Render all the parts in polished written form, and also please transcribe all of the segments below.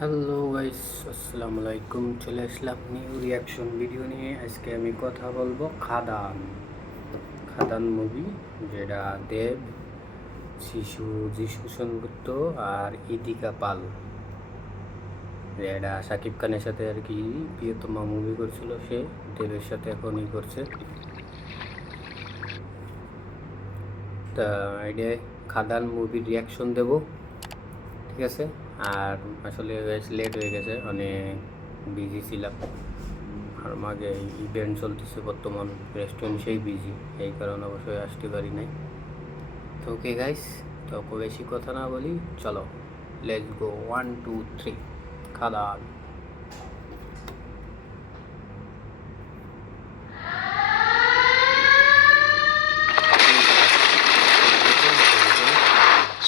Hello guys, আসসালামু আলাইকুম। চলে আসলাম নিউ রিয়াকশন ভিডিও নিয়ে। আজকে আমি কথা বলবো খাদান খাদান মুভি, যেটা দেব, যিশু সেনগুপ্ত আর ইদিকা পাল, যেটা শাকিব খানের সাথে আর কি প্রিয়তমা মুভি করছিল, সে দেবের সাথে এখনই করছে। তা এটা খাদান মুভির রিয়াকশন দেব, ঠিক আছে। আর আসলে লেট হয়ে গেছে, অনেক বিজি ছিলাম। আর মাঝে ইভেন্ট চলতেছে বর্তমান, রেস্টুরেন্ট সেই বিজি, এই কারণে অবশ্যই আসতে পারি নাই। তো ওকে গাইস, তো বেশি কথা না বলি, চলো লেটস গো। 1 2 3 খাদান।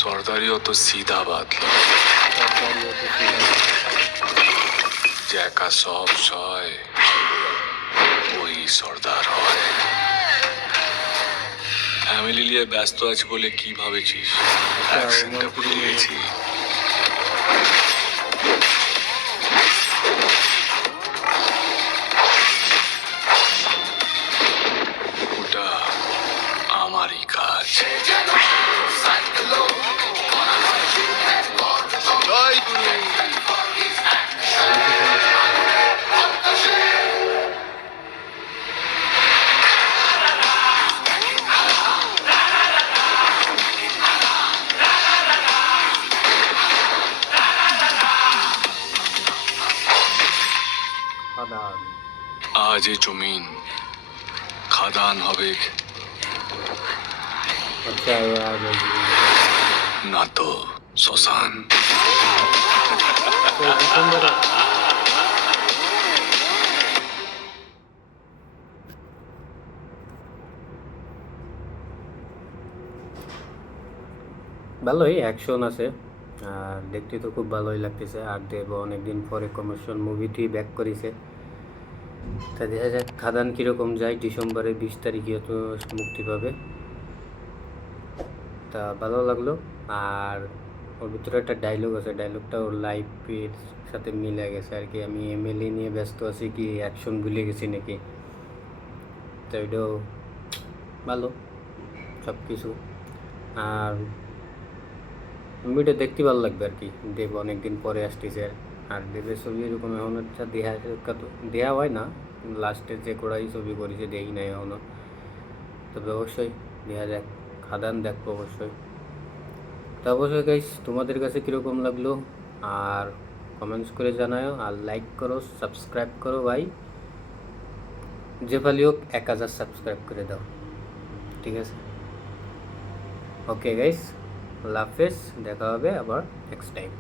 সর্দারিও তো সিধা বাতলা, যে একা সব সয় ওই সর্দার হয়। ফ্যামিলি নিয়ে ব্যস্ত আছি বলে কি ভাবেছিস অ্যাকশনটা ভুলে গেছি। ওটা আমারই কাজ। জয় গুরু। খাদান। আজ এ জমিন খাদান হবে আচ্ছা না তো শ্মশান। ডিসেম্বরে ভালোই অ্যাকশন আছে, আর দেখতে তো খুব ভালোই লাগতেছে। আর দেব অনেকদিন পরে কমার্শিয়াল মুভিটি ব্যাক করেছে। তা দেখা যাক খাদান কীরকম যায়। ডিসেম্বরের 20 তারিখে তো মুক্তি পাবে। তা ভালো লাগলো। আর ওর ভিতরে একটা ডায়লগ আছে, ডায়লগটা ওর লাইফের সাথে মিলে গেছে আর কি। আমি এমএলএ নিয়ে ব্যস্ত আছি, কি অ্যাকশন ভুলে গেছি নাকি। তো এটাও ভালো সব কিছু। আর মুভিটা দেখতে ভালো লাগবে আর কি। দেব অনেকদিন পরে আসতেছে। আর দেবের ছবি এরকম এখন একটা দেয়া হয় না, লাস্টে যে কড়াই ছবি করেছে দেখি নাই এখনও। তবে অবশ্যই দেখা যাক, খাদান দেখবো অবশ্যই। তো অবশ্যই গাইস, তোমাদের কাছে কীরকম লাগলো আর কমেন্টস করে জানাও। আর লাইক করো, সাবস্ক্রাইব করো ভাই, যে ভালি হোক 1000 সাবস্ক্রাইব করে দাও, ঠিক আছে। ওকে গাইস, আল্লাহ হাফেজ, দেখা হবে আবার নেক্সট টাইম।